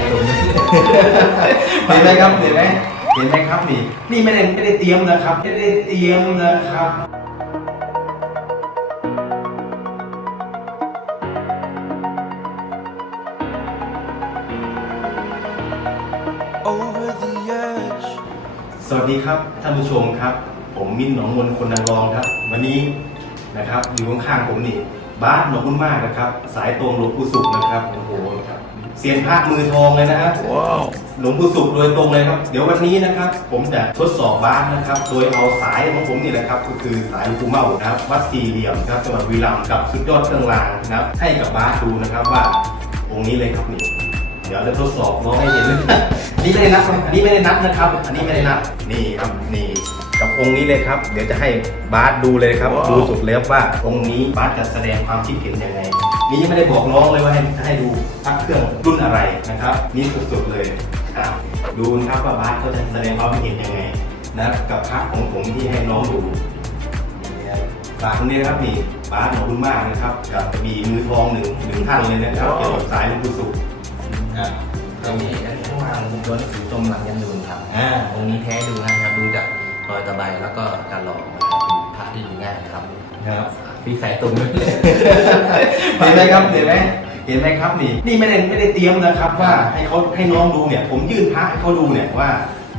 ส่ตรงนี้เห็นไหมครับเห็นไหมเห็นไหมครับนี่นี่ไม่ได้ไม่ได้เตรียมนะครับไม่ได้เตรียมนะครับ over the edge. สวัสดีครับท่านผู้ชมครับ ผมมิ้นท์หนองมนคนนางรองครับ วันนี้นะครับอยู่ข้างๆผมนี่บาสหนองบุญมากนะครับ สายตรงหลวงปู่สุขนะครับโอ้โหครับ เซียนพระมือทองเลยนะฮะว้าวหลวงปู่สุขโดยตรงเลยครับ เดี๋ยววันนี้นะครับ ผมจะทดสอบบาสนะครับ โดยเอาสายของผมนี่แหละครับ ก็คือสายหลวงปู่เมานะครับ วัดสี่เหลี่ยมครับจังหวัดบุรีรัมย์กับสุดยอดเครื่องรางนะครับ ให้กับบาสดูนะครับว่าองค์นี้เลยครับนี่ เดี๋ยวจะทดสอบน้องให้เห็น นี่ไม่ได้นับอันนี้ไม่ได้นับนะครับ อันนี้ไม่ได้นับ นี่ครับนี่กับองค์นี้เลยครับ เดี๋ยวจะให้บาสดูเลยครับ ดูสุดแล้วว่าองค์นี้บาสจะแสดงความคิดเห็นยังไง นี่ยังไม่ได้บอกน้องเลยว่าให้ให้ดูพระเครื่องรุ่นอะไรนะครับ นี่สุดๆเลยอะดูนะครับว่าบาสเขาจะแสดงความคิดเห็นยังไงนะกับพระของผมที่ให้น้องดูฝากคนนี้นะครับนี่บาสขอบคุณมากนะครับ กับมีมือทองหนึ่งหนึ่งท่านเลยนะครับเกี่ยวกับสายหลวงปู่สุขอ่า ตรงนี้ข้างล่างผมโดนถือตรงหลังยันดูนครับอ่าตรงนี้แท้ดูนะครับ ดูจากรอยตะไบแล้วก็การหล่อนะครับพระที่ดูง่ายครับครับพี่ใส่ตรงนี้เห็นไหมครับเห็นไหมเห็นไหมครับนี่ นี่ไม่ได้ไม่ได้เตรียมนะครับ ว่าให้เขาให้น้องดูเนี่ย ผมยื่นพระให้เขาดูเนี่ยว่า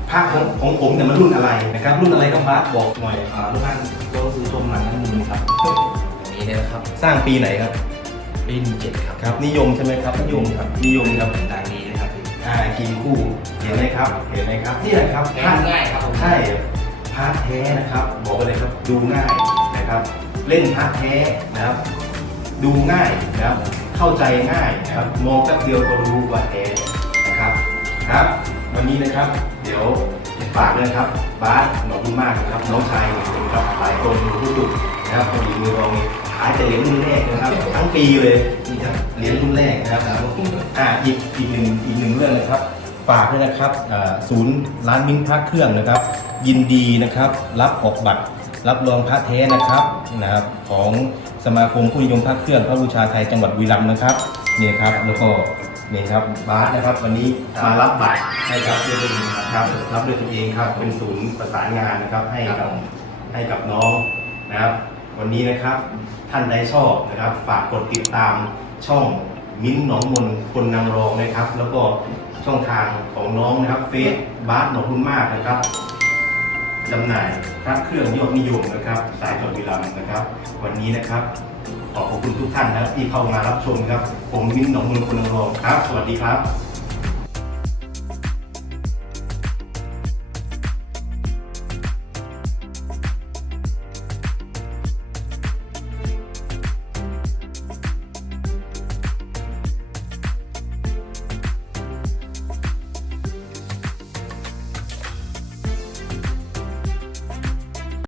พระของของผมเนี่ยมันรุ่นอะไรนะครับ รุ่นอะไรครับพระบอกหน่อยอ่าลูกท่านโดนถือตรงหลังยันดูนครับตรงนี้เลยนะครับ สร้างปีไหนครับปีหนึ่งเจ็ดครับครับ นิยมใช่ไหมครับนิยมครับนิยมครับต่างดีนะครับ อ่ากินคู่เห็นไหมครับ เห็นไหมครับนี่แหละครับแท้ง่ายครับผมใช่พระแท้นะครับ บอกไปเลยครับดูง่ายนะครับ เล่นพระแท้นะครับ ดูง่ายนะครับ เข้าใจง่ายนะครับมองแป๊บเดียวก็รู้ว่าแท้นะครับครับ วันนี้นะครับ เดี๋ยวฝากด้วยนะครับบาสหนองบุญมากนะครับน้องชายของผมครับหลายคนรู้จุดนะครับพอดีมือรองนี่ขายแต่เหรียญรุ่นแรกนะครับ ทั้งปีเลยนี่ครับเหรียญรุ่น แรกนะครับอ่าอีกอีกหนึ่งอีกหนึ่งเรื่องนะครับฝากด้วยนะครับอ่าศูนย์ร้านมิ้นท์พระเครื่องนะครับ ยินดีนะครับรับออกบัตรรับรองพระแท้นะครับนะครับของสมาคมผู้นิยมพระเครื่องพระบูชาไทยจังหวัดบุรีรัมย์นะครับนี่ครับแล้วก็นี่ครับบาสนะครับวันนี้มารับบัตรให้ครับด้วยตัวเองครับรับด้วยตัวเองครับเป็นศูนย์ประสานงานนะครับให้ครักับบผมให้กับน้องนะครับ วันนี้นะครับท่านใดชอบนะครับ ฝากกดติดตามช่อง มิ้นหนองมนคนนางรองนะครับ แล้วก็ช่องทางของน้องนะครับเฟซบาสหนองคุณมากนะครับจำหน่ายพระเครื่องยอดนิยมนะครับ สายจอดวิลัมนะครับ วันนี้นะครับ ขอขอบคุณทุกท่านนะที่เข้ามารับชมครับ ผมมิ้นหนองมนคนนางรองครับ สวัสดีครับ